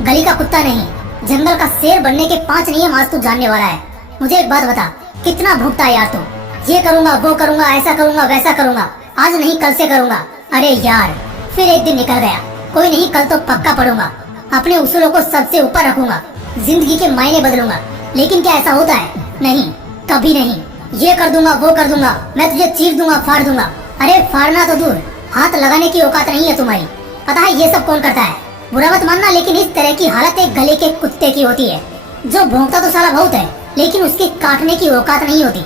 गली का कुत्ता नहीं, जंगल का शेर बनने के 5 नियम आज तू जानने वाला है। मुझे एक बात बता, कितना भूखता है यार तू? ये करूंगा, वो करूंगा, ऐसा करूंगा, वैसा करूंगा, आज नहीं कल से करूंगा। अरे यार, फिर एक दिन निकल गया। कोई नहीं, कल तो पक्का पढ़ूंगा, अपने उसूलों को सबसे ऊपर रखूंगा, जिंदगी के मायने बदलूंगा। लेकिन क्या ऐसा होता है? नहीं, कभी नहीं। ये कर दूंगा, वो कर दूंगा, मैं तुझे चीर दूंगा, फाड़ दूंगा। अरे फाड़ना तो दूर, हाथ लगाने की औकात नहीं है तुम्हारी। पता है ये सब कौन करता है? बुरा मत मानना, लेकिन इस तरह की हालत एक गले के कुत्ते की होती है, जो भौंकता तो साला बहुत है, लेकिन उसकी काटने की औकात नहीं होती।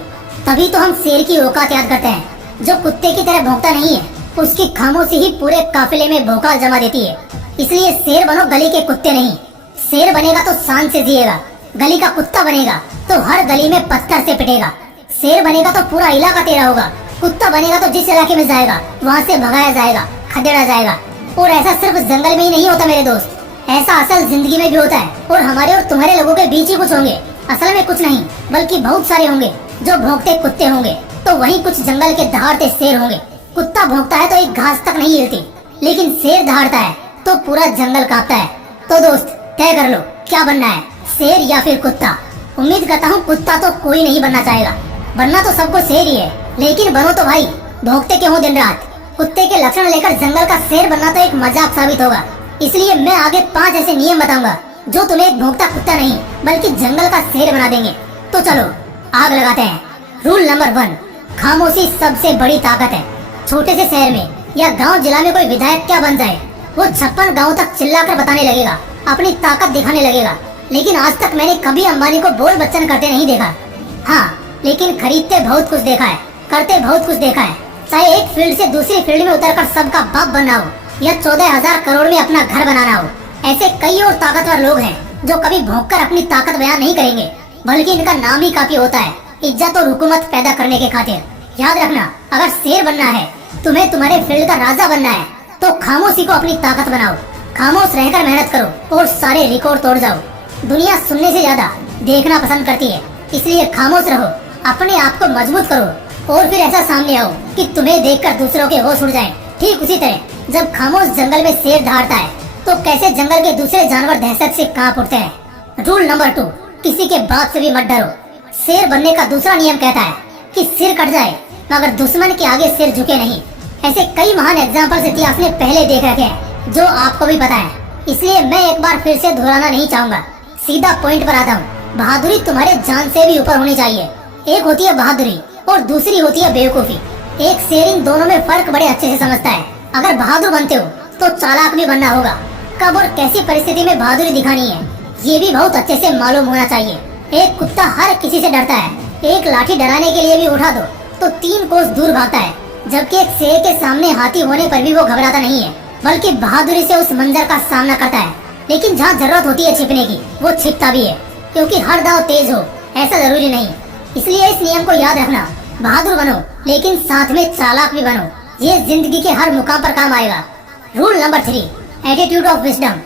तभी तो हम शेर की औकात याद करते हैं, जो कुत्ते की तरह भौंकता नहीं है, उसकी खामोशी ही पूरे काफिले में भौकाल जमा देती है। इसलिए शेर बनो, गली के कुत्ते नहीं। शेर बनेगा तो शान से जिएगा, गली का कुत्ता बनेगा तो हर गली में पत्थर से पिटेगा। शेर बनेगा तो पूरा इलाका तेरा होगा, कुत्ता बनेगा तो जिस इलाके में जाएगा वहाँ से भगाया जाएगा, खदेड़ा जाएगा। और ऐसा सिर्फ जंगल में ही नहीं होता मेरे दोस्त, ऐसा असल जिंदगी में भी होता है। और हमारे और तुम्हारे लोगों के बीच ही कुछ होंगे, असल में कुछ नहीं बल्कि बहुत सारे होंगे जो भौंकते कुत्ते होंगे, तो वहीं कुछ जंगल के दहाड़ते शेर होंगे। कुत्ता भौंकता है तो एक घास तक नहीं हिलती, लेकिन शेर दहाड़ता है तो पूरा जंगल कांपता है। तो दोस्त तय कर लो, क्या बनना है, शेर या फिर कुत्ता? उम्मीद करता हूँ कुत्ता तो कोई नहीं बनना चाहेगा, बनना तो सबको शेर ही है। लेकिन बनो तो भाई, भौंकते क्यों हो दिन रात? कुत्ते के लक्षण लेकर जंगल का शेर बनना तो एक मजाक साबित होगा। इसलिए मैं आगे 5 ऐसे नियम बताऊंगा जो तुम्हें एक भौंकता कुत्ता नहीं बल्कि जंगल का शेर बना देंगे। तो चलो आग लगाते हैं। रूल नंबर 1, खामोशी सबसे बड़ी ताकत है। छोटे से शहर में या गांव जिला में कोई विधायक क्या बन जाए, वो 56 गाँव तक चिल्लाकर बताने लगेगा, अपनी ताकत दिखाने लगेगा। लेकिन आज तक मैंने कभी अंबानी को बोल बच्चन करते नहीं देखा। हाँ, लेकिन खरीदते बहुत कुछ देखा है, करते बहुत कुछ देखा है। चाहे एक फील्ड से दूसरी फील्ड में उतरकर सबका बाप बनना हो या 14,000 करोड़ में अपना घर बनाना हो, ऐसे कई और ताकतवर लोग हैं जो कभी भौंककर अपनी ताकत बयान नहीं करेंगे, बल्कि इनका नाम ही काफी होता है इज्जत और हुकूमत पैदा करने के खातिर। याद रखना, अगर शेर बनना है, तुम्हें तुम्हारे फील्ड का राजा बनना है, तो खामोशी को अपनी ताकत बनाओ, खामोश रहकर मेहनत करो और सारे रिकॉर्ड तोड़ जाओ। दुनिया सुनने से ज्यादा देखना पसंद करती है, इसलिए खामोश रहो, अपने आप को मजबूत करो और फिर ऐसा सामने आओ कि तुम्हें देखकर दूसरों के होश उड़ जाएं। ठीक उसी तरह जब खामोश जंगल में शेर दहाड़ता है, तो कैसे जंगल के दूसरे जानवर दहशत से कांप उठते हैं। रूल नंबर 2, किसी के बाप से भी मत डरो। शेर बनने का दूसरा नियम कहता है कि सिर कट जाए मगर दुश्मन के आगे सिर झुके नहीं। ऐसे कई महान एग्जाम्पल्स इतिहास ने पहले देख रखे हैं जो आपको भी पता है, इसलिए मैं एक बार फिर से दोहराना नहीं चाहूंगा। सीधा पॉइंट पर आता हूँ, बहादुरी तुम्हारे जान से भी ऊपर होनी चाहिए। एक होती है बहादुरी और दूसरी होती है बेवकूफी। एक शेर इन दोनों में फर्क बड़े अच्छे से समझता है। अगर बहादुर बनते हो तो चालाक भी बनना होगा, कब और कैसी परिस्थिति में बहादुरी दिखानी है ये भी बहुत अच्छे से मालूम होना चाहिए। एक कुत्ता हर किसी से डरता है, एक लाठी डराने के लिए भी उठा दो तो 3 कोस दूर भागता है, जबकि एक शेर के सामने हाथी होने पर भी वो घबराता नहीं है, बल्कि बहादुरी से उस मंजर का सामना करता है। लेकिन जहाँ जरूरत होती है छिपने की, वो छिपता भी है, क्योंकि हर दाव तेज हो ऐसा जरूरी नहीं। इसलिए इस नियम को याद रखना, बहादुर बनो लेकिन साथ में चालाक भी बनो, ये जिंदगी के हर मुकाम पर काम आएगा। Rule number 3, attitude of wisdom.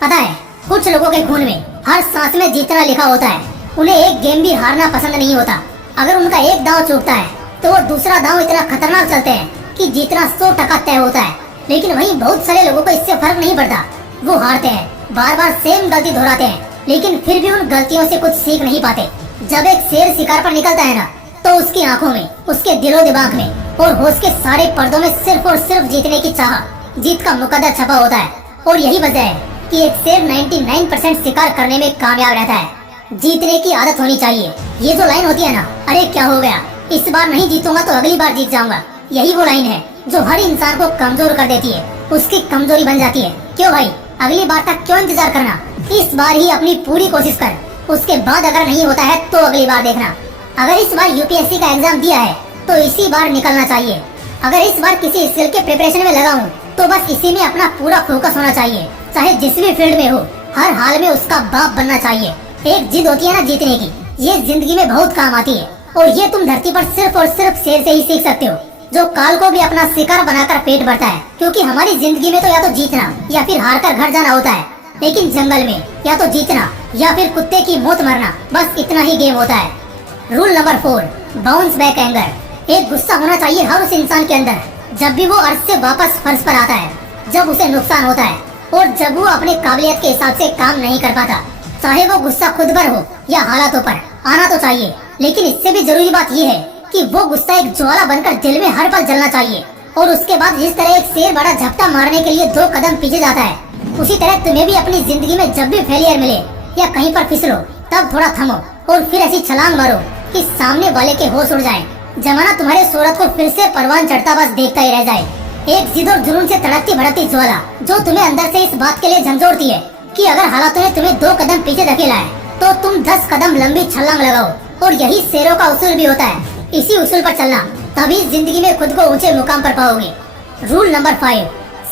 पता है कुछ लोगों के खून में हर सांस में जीतना लिखा होता है, उन्हें एक गेम भी हारना पसंद नहीं होता। अगर उनका एक दांव चूकता है तो वो दूसरा दांव इतना खतरनाक चलते हैं कि जीतना 100% तय होता है। लेकिन वहीं बहुत सारे लोगों को इससे फर्क नहीं पड़ता, वो हारते हैं, बार बार सेम गलती दोहराते हैं, लेकिन फिर भी उन गलतियों से कुछ सीख नहीं पाते। जब एक शेर शिकार पर निकलता है ना, तो उसकी आंखों में, उसके दिलो दिमाग में और होश के सारे पर्दों में सिर्फ और सिर्फ जीतने की चाह, जीत का मुकद्दर छपा होता है। और यही वजह है कि एक शेर 99% शिकार करने में कामयाब रहता है। जीतने की आदत होनी चाहिए। ये जो लाइन होती है ना, अरे क्या हो गया, इस बार नहीं जीतूंगा तो अगली बार जीत जाऊंगा, यही वो लाइन है जो हर इंसान को कमजोर कर देती है, उसकी कमजोरी बन जाती है। क्यों भाई, अगली बार तक क्यों इंतजार करना, इस बार ही अपनी पूरी कोशिश कर, उसके बाद अगर नहीं होता है तो अगली बार देखना। अगर इस बार यूपीएससी का एग्जाम दिया है तो इसी बार निकलना चाहिए। अगर इस बार किसी स्किल के प्रिपरेशन में लगा हूँ तो बस इसी में अपना पूरा फोकस होना चाहिए, चाहे जिस भी फील्ड में हो, हर हाल में उसका बाप बनना चाहिए। एक जिद होती है ना जीतने की, ये जिंदगी में बहुत काम आती है, और ये तुम धरती पर सिर्फ और सिर्फ शेर से ही सीख सकते हो, जो काल को भी अपना शिकार बनाकर पेट भरता है। क्योंकि हमारी जिंदगी में तो या तो जीतना या फिर हार कर घर जाना होता है, लेकिन जंगल में या तो जीतना या फिर कुत्ते की मौत मरना, बस इतना ही गेम होता है। Rule number 4, bounce back anger. एक गुस्सा होना चाहिए हर उस इंसान के अंदर जब भी वो अर्थ से वापस फर्श पर आता है, जब उसे नुकसान होता है और जब वो अपने काबिलियत के हिसाब से काम नहीं कर पाता, चाहे वो गुस्सा खुद पर हो या हालातों पर, आना तो चाहिए। लेकिन इससे भी जरूरी बात ये है कि वो गुस्सा एक ज्वाला बनकर दिल में हर पल जलना चाहिए। और उसके बाद जिस तरह एक शेर बड़ा झपटा मारने के लिए 2 कदम पीछे जाता है, उसी तरह तुम्हें भी अपनी जिंदगी में जब भी फेलियर मिले या कहीं पर फिसलो, तब थोड़ा थमो और फिर ऐसी छलांग मारो कि सामने वाले के होश उड़ जाए। जमाना तुम्हारे सूरत को फिर से परवान चढ़ता बस देखता ही रह जाए। एक जिद और जुनून से तड़कती भड़कती ज्वाला जो तुम्हें अंदर से इस बात के लिए झंझोड़ती है कि अगर हालातों ने तुम्हें 2 कदम पीछे धकेला है तो तुम 10 कदम लंबी छलांग लगाओ। और यही शेरों का उसूल भी होता है। इसी उसूल पर चलना, तभी जिंदगी में खुद को ऊंचे मुकाम पर पाओगे। Rule number 5,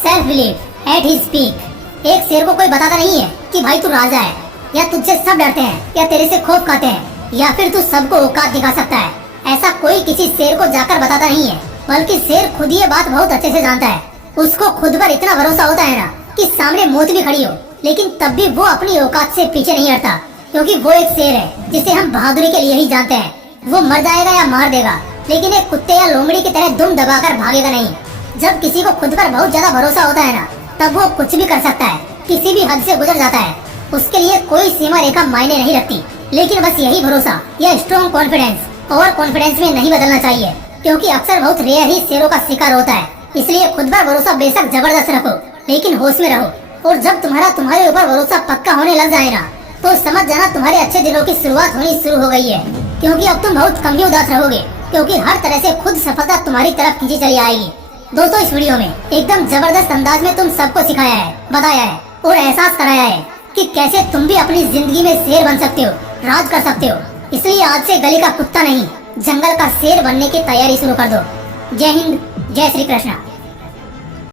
self believe at his peak. एक शेर को कोई बताता नहीं है कि भाई तू राजा है, या तुझसे सब डरते हैं, या तेरे से खौफ खाते हैं, या फिर तू सबको औकात दिखा सकता है। ऐसा कोई किसी शेर को जाकर बताता नहीं है, बल्कि शेर खुद ये बात बहुत अच्छे से जानता है। उसको खुद पर इतना भरोसा होता है ना कि सामने मौत भी खड़ी हो, लेकिन तब भी वो अपनी औकात से पीछे नहीं हटता, क्योंकि वो एक शेर है जिसे हम बहादुरी के लिए ही जानते हैं। वो मर जाएगा या मार देगा, लेकिन एक कुत्ते या लोमड़ी की तरह दुम दबाकर भागेगा नहीं। जब किसी को खुद पर बहुत ज्यादा भरोसा होता है ना, तब वो कुछ भी कर सकता है, किसी भी हद से गुजर जाता है। उसके लिए कोई सीमा रेखा मायने नहीं रखती। लेकिन बस यही भरोसा या स्ट्रॉन्ग कॉन्फिडेंस ओवर कॉन्फिडेंस में नहीं बदलना चाहिए, क्योंकि अक्सर बहुत रेयर ही शेरों का शिकार होता है। इसलिए खुद पर भरोसा बेशक जबरदस्त रखो, लेकिन होश में रहो। और जब तुम्हारे ऊपर भरोसा पक्का होने लग जाए ना, तो समझ जाना तुम्हारे अच्छे दिनों की शुरुआत होनी शुरू हो गई है। क्योंकि अब तुम बहुत कम ही उदास रहोगे, क्योंकि हर तरह से खुद सफलता तुम्हारी तरफ खींची चली आएगी। दोस्तों, इस वीडियो में एकदम जबरदस्त अंदाज में तुम सबको सिखाया है, बताया है और एहसास कराया है कि कैसे तुम भी अपनी जिंदगी में शेर बन सकते हो, राज कर सकते हो। इसलिए आज से गली का कुत्ता नहीं, जंगल का शेर बनने की तैयारी शुरू कर दो। जय हिंद, जय श्री कृष्णा।